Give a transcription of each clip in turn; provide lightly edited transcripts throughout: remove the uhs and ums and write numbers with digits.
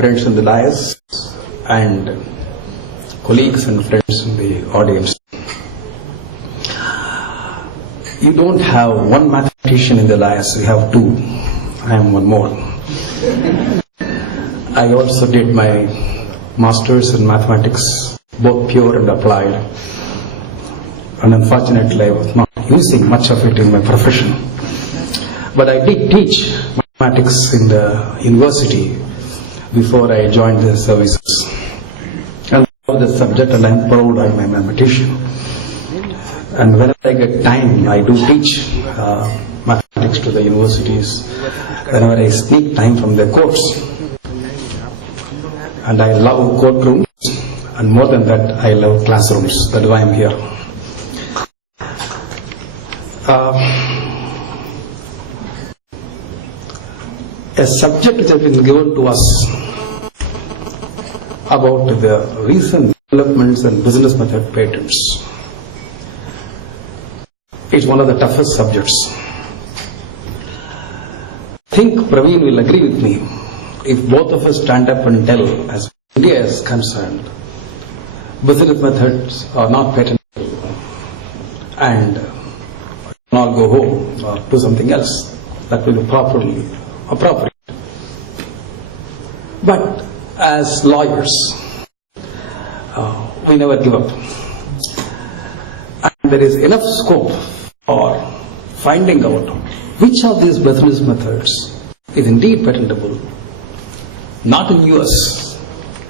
friends in the dais and colleagues and friends in the audience. You don't have one mathematician in the dais, we have two. I am one more. I also did my master's in mathematics, both pure and applied. And unfortunately, I was not using much of it in my profession. But I did teach mathematics in the university before I joined the services. And I love the subject and I'm proud I'm a mathematician. And whenever I get time, I do teach mathematics to the universities. Whenever I sneak time from the course. And I love courtrooms, and more than that, I love classrooms. That's why I'm here. A subject which has been given to us about the recent developments and business method patents. It's one of the toughest subjects. I think Praveen will agree with me if both of us stand up and tell, as India is concerned, business methods are not patentable and not go home or do something else that will be properly appropriate. But as lawyers, we never give up. And there is enough scope for finding out which of these business methods is indeed patentable. Not in US,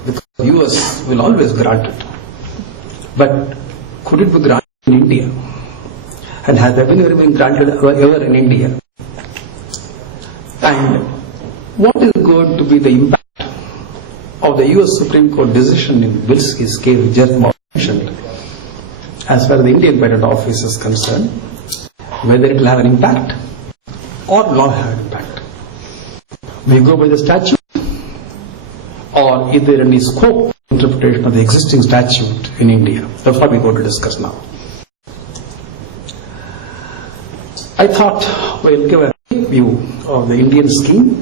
because US will always grant it. But could it be granted in India? And has there been ever been granted ever in India? And what is going to be the impact of the US Supreme Court decision in Bilski's case, which just mentioned, as far as the Indian Patent Office is concerned, whether it will have an impact or not have an impact? We go by the statute, or is there any scope of interpretation of the existing statute in India? That's what we're going to discuss now. I thought we'll give a view of the Indian scheme.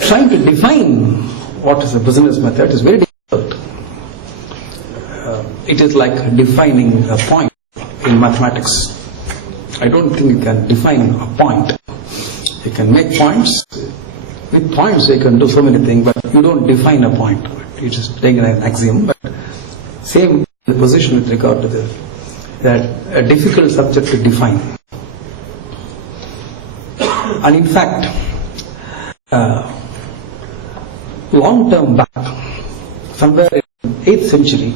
Trying to define what is a business method is very difficult. It is like defining a point in mathematics. I don't think you can define a point. You can make points. With points you can do so many things, but you don't define a point. You just take an axiom. But same the position with regard to that a difficult subject to define. And in fact, long term back, somewhere in the 8th century,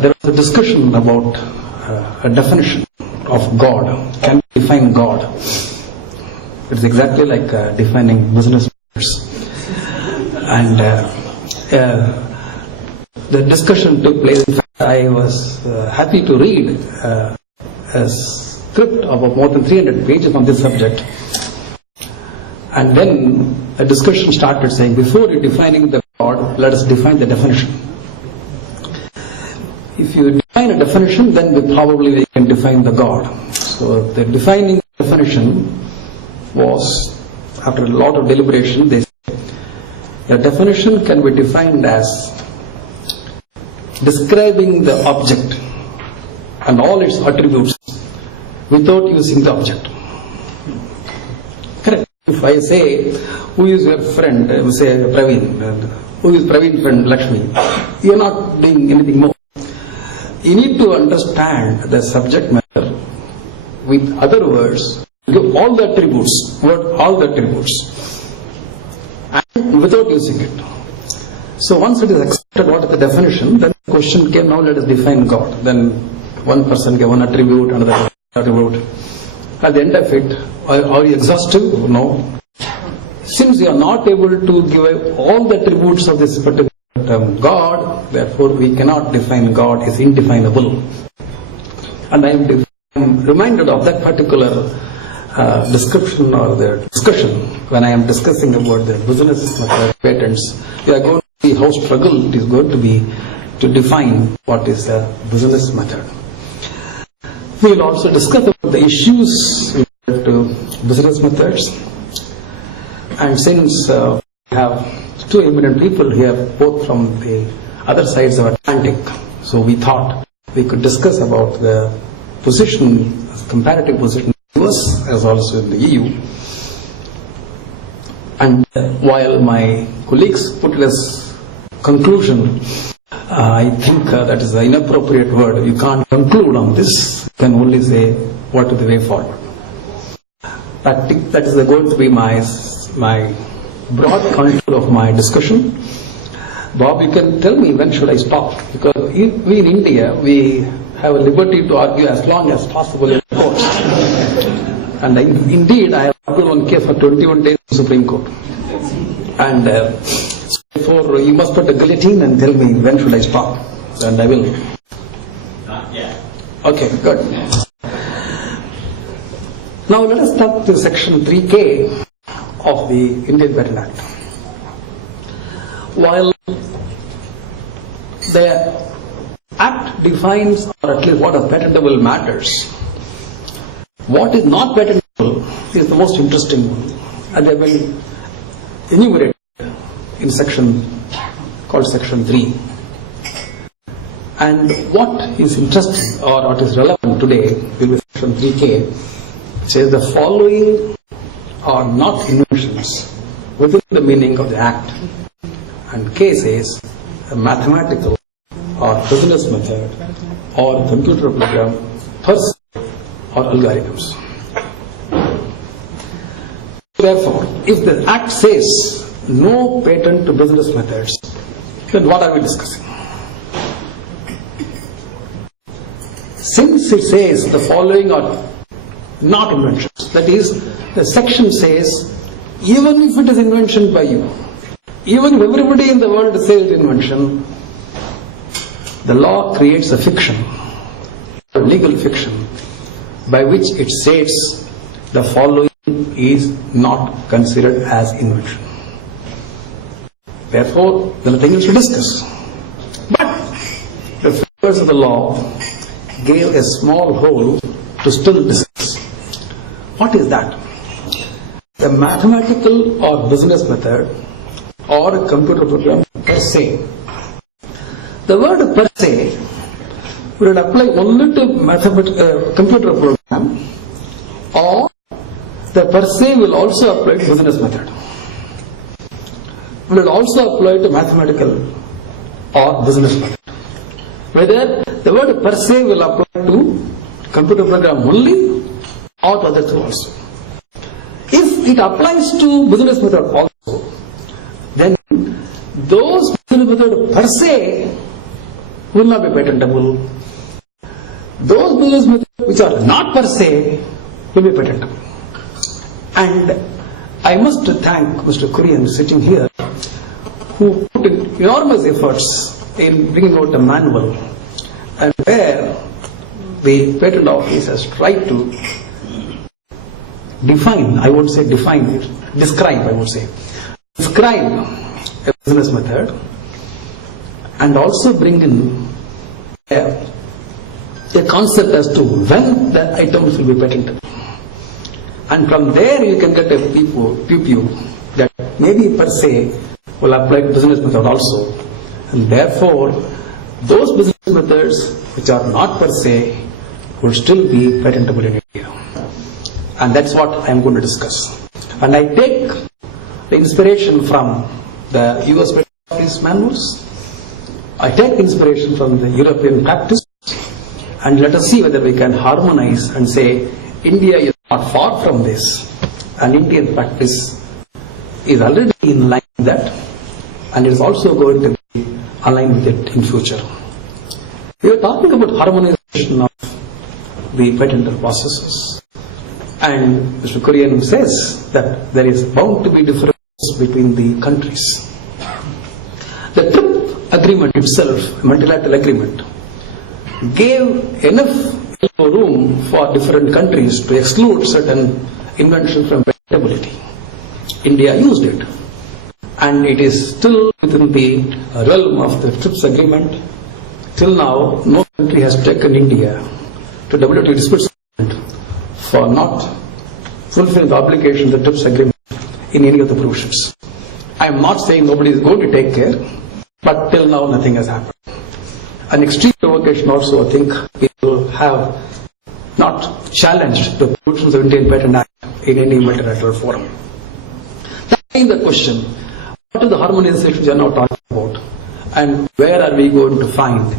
there was a discussion about a definition of God. Can we define God? It's exactly like defining business methods. And the discussion took place. In fact, I was happy to read a script of more than 300 pages on this subject. And then a discussion started saying, before defining the God, let us define the definition. If you define a definition, then we can define the God. So the defining definition was, after a lot of deliberation, they said, the definition can be defined as describing the object and all its attributes without using the object. Correct. If I say, who is your friend? I will say Praveen. Who is Praveen's friend? Lakshmi. You are not doing anything more. You need to understand the subject matter with other words, give all the attributes, and without using it. So once it is accepted what is the definition, then the question came, now let us define God. Then one person gave one attribute, another attribute. At the end of it, are you exhaustive? No. Since you are not able to give all the attributes of this particular term God, therefore we cannot define God as indefinable. And I am reminded of that particular description or the discussion when I am discussing about the business method patents. We are going to see how struggle it is going to be to define what is a business method. We will also discuss about the issues related to business methods. And since have two eminent people here, both from the other sides of Atlantic. So we thought we could discuss about the position, comparative position in the US as also in the EU. And while my colleagues put it as conclusion, I think that is an inappropriate word. You can't conclude on this. You can only say what is the way forward. That is going to be my broad contour of my discussion. Bob, you can tell me when should I stop? Because we in India, we have a liberty to argue as long as possible in court. And indeed, I have argued one case for 21 days in the Supreme Court. And therefore, you must put a guillotine and tell me when should I stop. And I will. Not yet. Okay, good. Now let us start with section 3K of the Indian Patent Act. While the Act defines, or at least what are patentable matters, what is not patentable is the most interesting one, and they have been enumerated in section called section 3. And what is interesting or what is relevant today will be section 3K, which says the following are not inventions within the meaning of the Act. And K says a mathematical or business method or computer program per se or algorithms. Therefore, if the Act says no patent to business methods, then what are we discussing? Since it says the following are not inventions, that is, the section says even if it is invention by you, even if everybody in the world says invention, the law creates a fiction, a legal fiction, by which it states the following is not considered as invention. Therefore, there is nothing else to discuss. But the figures of the law gave a small hole to still discuss. What is that? A mathematical or business method or a computer program per se. The word per se will apply only to computer program, or the per se will also apply to business method. Will also apply to mathematical or business method. Whether the word per se will apply to computer program only or to other two also. If it applies to business method also, then those business methods per se will not be patentable. Those business methods which are not per se will be patentable. And I must thank Mr. Kurian sitting here, who put in enormous efforts in bringing out a manual, and where the patent office has tried to define, I won't say define it, describe, I would say, describe a business method, and also bring in a concept as to when the items will be patentable. And from there you can get a view that maybe per se will apply to business method also. And therefore, those business methods which are not per se will still be patentable in India. And that's what I am going to discuss. And I take the inspiration from the US Patent Office manuals. I take inspiration from the European practice, and let us see whether we can harmonize and say India is not far from this, and Indian practice is already in line with that, and it is also going to be aligned with it in future. We are talking about harmonization of the patent processes, and Mr. Kurian says that there is bound to be difference between the countries. The TRIP agreement itself, multilateral agreement, gave enough room for different countries to exclude certain inventions from patentability. India used it, and it is still within the realm of the TRIPS agreement. Till now, no country has taken India to WTO dispute settlement for not fulfilling the obligation of the TRIPS agreement in any of the provisions. I am not saying nobody is going to take care, but till now nothing has happened. An extreme provocation also, I think, people have not challenged the provisions of Indian Patent Act in any multilateral forum. That being the question, what is the harmonization we are now talking about, and where are we going to find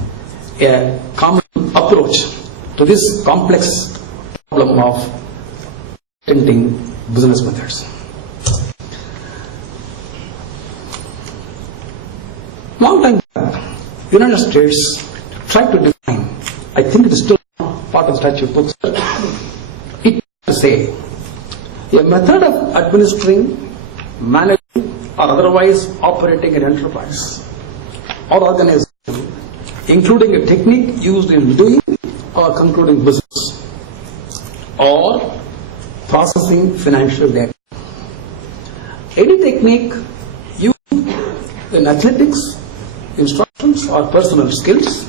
a common approach to this complex problem of patenting business methods? Long time back, United States tried to define, I think it is still part of statute books, it to say a method of administering, managing, or otherwise operating an enterprise or organization, including a technique used in doing or concluding business or processing financial data. Any technique used in athletics, instructions, or personal skills,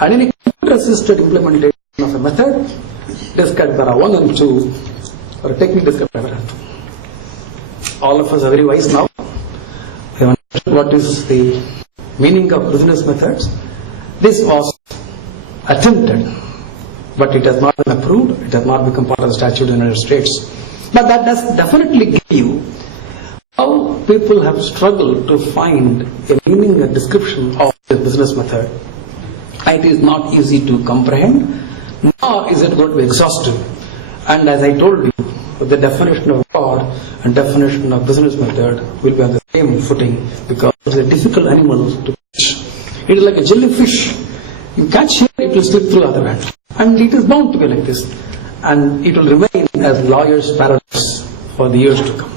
and any computer-assisted implementation of a method described by 1 and 2, or a technique described by 1 and 2. All of us are very wise now. We have understood what is the meaning of business methods. This was attempted, but it has not been approved. It has not become part of the statute in the United States. But that does definitely give you how people have struggled to find a meaning, a description of the business method. It is not easy to comprehend, nor is it going to be exhaustive. And as I told you, the definition of God and definition of business method will be on the same footing, because it is a difficult animal to catch. It is like a jellyfish. You catch here, it will slip through the other hand. And it is bound to be like this. And it will remain as lawyer's paradox for the years to come.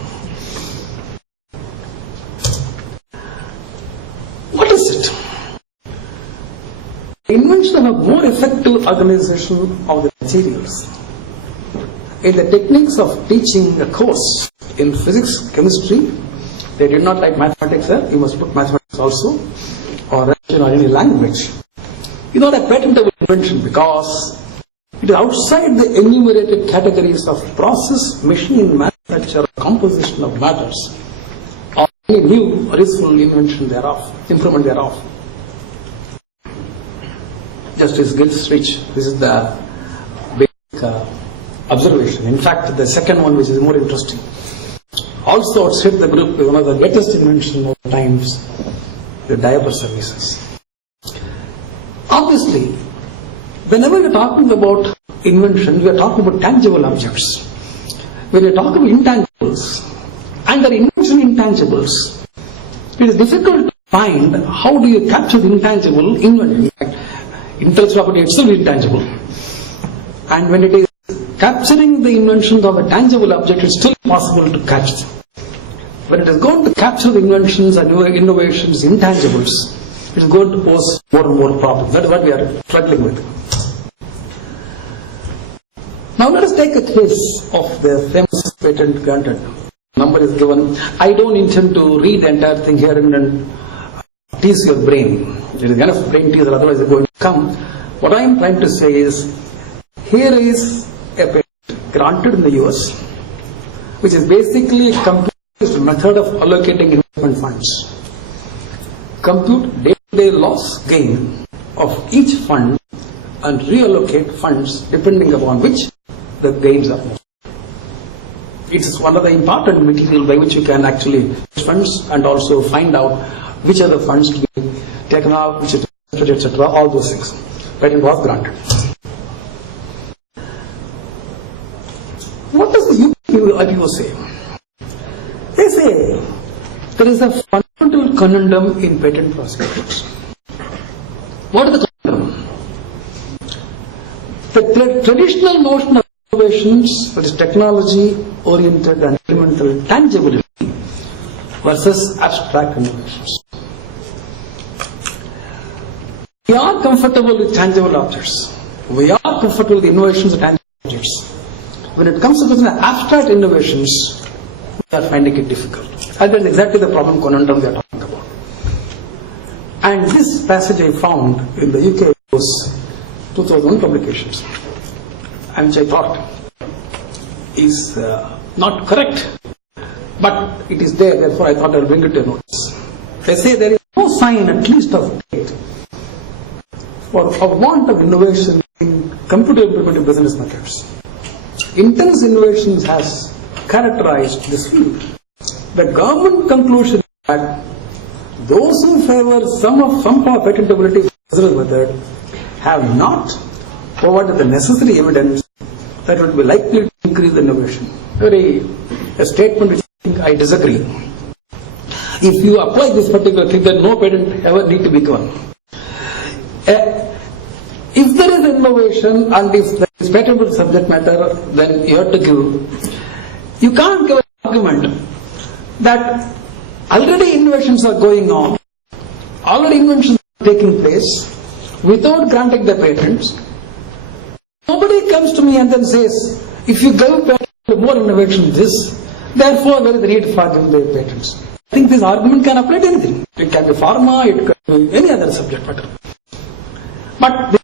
What is it? The invention of more effective organization of the materials. In the techniques of teaching a course in physics, chemistry, they did not like mathematics there, you must put mathematics also, or Russian or any language. You know that patentable invention because it is outside the enumerated categories of process, machine, manufacture, composition of matters, or any new original invention thereof, improvement thereof. Justice Gilchrist, this is the basic observation. In fact, the second one, which is more interesting, also outside the group, one of the greatest inventions of times, the diaper services. Obviously, whenever we are talking about invention, we are talking about tangible objects. When we are talking about intangibles, and there are invention intangibles, it is difficult to find how do you capture the intangible invention. In fact, intellectual property itself is intangible. And when it is capturing the inventions of a tangible object, it's still possible to catch them. When it is going to capture the inventions and innovations, intangibles, it is going to pose more and more problems. That is what we are struggling with. Now let us take a case of the famous patent granted. Number is given. I don't intend to read the entire thing here and tease your brain. It is enough brain teaser, otherwise it's going to come. What I am trying to say is, here is a patent granted in the US, which is basically a computerized method of allocating investment funds. Compute day-to-day loss gain of each fund and reallocate funds depending upon which the gains are most. It is one of the important material by which you can actually funds and also find out which are the funds to be taken out, which etc. All those things. Patent was granted. What does the IPO say? They say there is a fundamental conundrum in patent prosecutions. What is the conundrum? The traditional notion of innovations, that is technology-oriented and elemental tangibility, versus abstract innovations. We are comfortable with tangible objects. We are comfortable with innovations of tangible objects. When it comes to abstract innovations, we are finding it difficult. And that's exactly the problem conundrum we are talking about. And this passage I found in the UK was 2001 publications, and which I thought is not correct. But it is there, therefore I thought I will bring it to your notice. They say there is no sign, at least of date, for a want of innovation in computer-implemented business methods. Intense innovations has characterized this field. The government conclusion that those who favor some form of patentability of business method have not provided the necessary evidence that would be likely to increase innovation. A statement which I think I disagree. If you apply this particular thing, then no patent ever need to be given. If there is innovation and if there is patentable subject matter, then you have to give. You can't give an argument that already innovations are going on, already inventions are taking place, without granting the patents. Nobody comes to me and then says, if you give more innovation this, therefore there is a need for giving the patents. I think this argument can apply to anything. It can be pharma, it can be any other subject matter. But the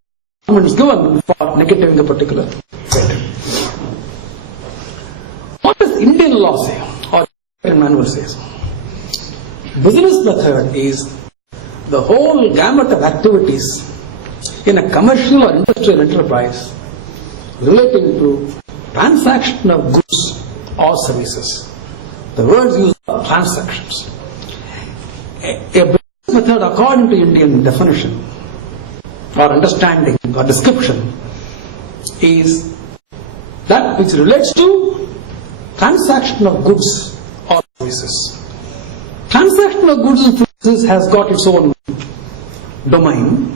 argument is given for negating a particular patent. What does Indian law say, or Indian manual says? Business method is the whole gamut of activities in a commercial or industrial enterprise relating to transaction of goods or services. The words used are transactions. A business method, according to Indian definition or understanding or description, is that which relates to transaction of goods or services. Transaction of goods and services has got its own domain.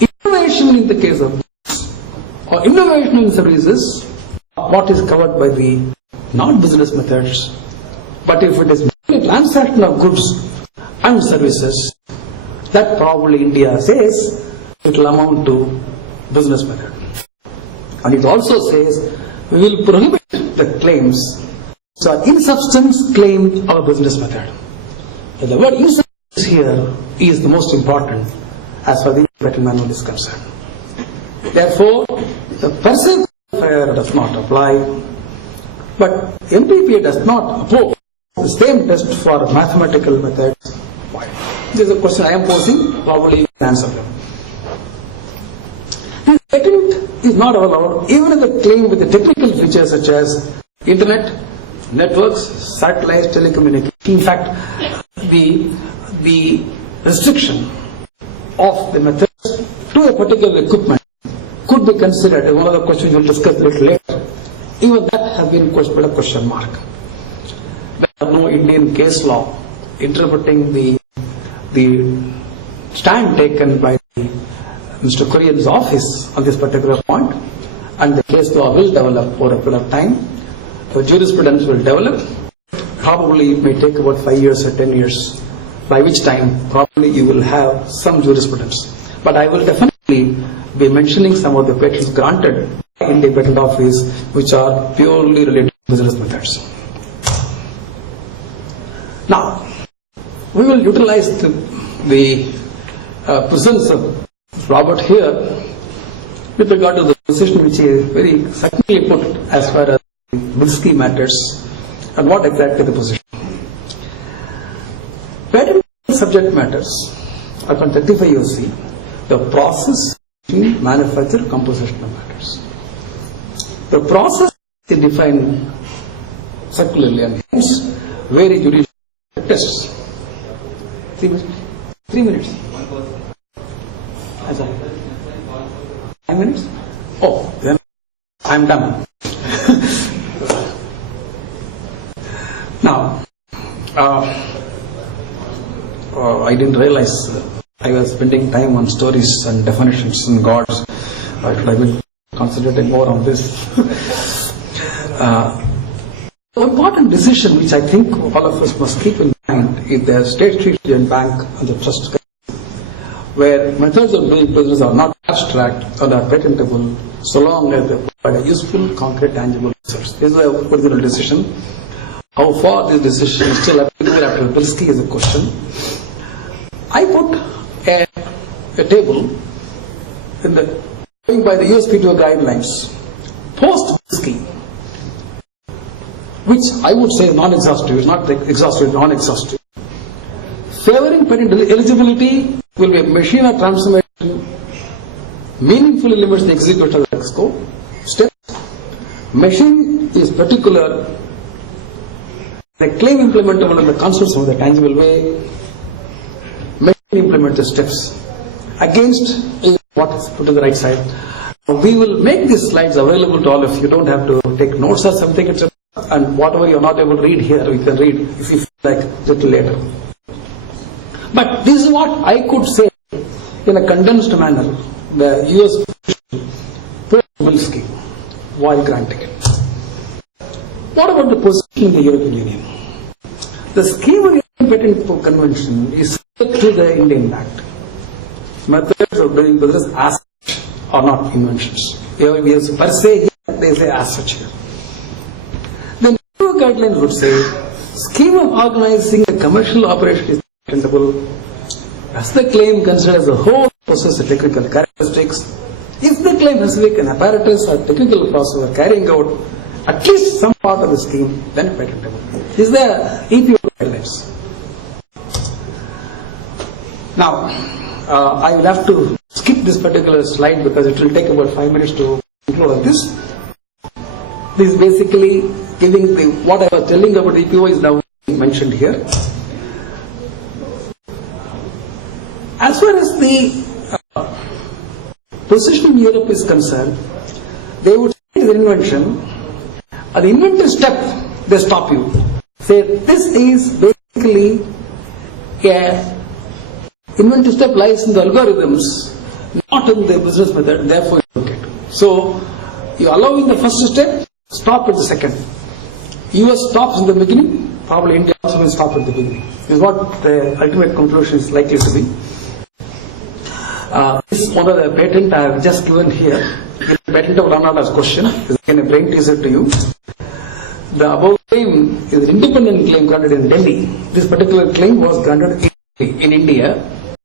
Innovation in the case of goods or innovation in services, what is covered by the non-business methods. But if it is merely transaction of goods and services, that probably India says it will amount to business method. And it also says we will prohibit the claims which are in substance claimed of a business method. So the word in substance here is the most important as far as the patent manual is concerned. Therefore, the per se qualifier does not apply, but MPPA does not oppose the same test for mathematical methods. Why? This is a question I am posing, probably you can answer them. This patent is not allowed even if the claim with the technical features such as internet, networks, satellites, telecommunication. In fact, the restriction of the methods to a particular equipment could be considered as one of the questions we will discuss a little later. Even that has been questioned by a question mark. There are no Indian case law interpreting the stand taken by Mr. Korean's office on this particular point, and the case law will develop over a period of time. The jurisprudence will develop. Probably it may take about 5 years or 10 years, by which time probably you will have some jurisprudence. But I will definitely be mentioning some of the patents granted in the patent office which are purely related to business methods. Now, we will utilize the presence of Robert here with regard to the position which is very succinctly put as far as Bilski matters and what exactly the position. Patent subject matters are on 35 UC, the process, manufacture, composition of matters. The process is defined circularly and hence very judicial tests. 3 minutes. 3 minutes. As I 5 minutes? Oh, then I'm done. Now, I didn't realize I was spending time on stories and definitions and gods. I should have been concentrating more on this. An important decision which I think all of us must keep in mind is the State Street Union Bank and the Trust Company, where methods of doing business are not abstract or are patentable so long as they provide a useful, concrete, tangible results. This is the original decision. How far this decision is still applicable after Bilski is a question. I put a table in going by the USPTO guidelines. Post-Bilski, which I would say is non-exhaustive, it's not exhaustive, non-exhaustive. Favoring patent eligibility will be a machine or transformation meaningfully limits the execution of the scope. Step. Machine is particular. The claim implementable in the concepts of the tangible way. Machine implement the steps. Against is what is put to the right side. We will make these slides available to all of you. You don't have to take notes or something, etc. And whatever you're not able to read here, you can read if you feel like a little later. But this is what I could say in a condensed manner. The US Post-Bilski while granting it. What about the position in the European Union? The scheme of the Patent Convention is subject to the Indian Act. Methods of doing business as such are not inventions. We have per se here, they say as such here. The new guidelines would say, scheme of organizing a commercial operation is patentable as the claim considers the whole process of technical characteristics. If the claim has an apparatus or technical process of carrying out at least some part of the scheme, then patentable. This is the EPO guidelines. Now, I will have to skip this particular slide because it will take about 5 minutes to conclude this. This is basically giving what I was telling about EPO is now mentioned here. As far as the position in Europe is concerned, they would say the invention, at the inventive step, they stop you. Say, this is basically a inventive step lies in the algorithms, not in the business method, therefore you don't get. So, you allow in the first step, stop at the second. US stops in the beginning, probably India also will stop at the beginning. This is what the ultimate conclusion is likely to be. This is one of the patent I have just given here. The patent of Ranada's question is again a brain teaser to you. The above claim is an independent claim granted in Delhi. This particular claim was granted in India.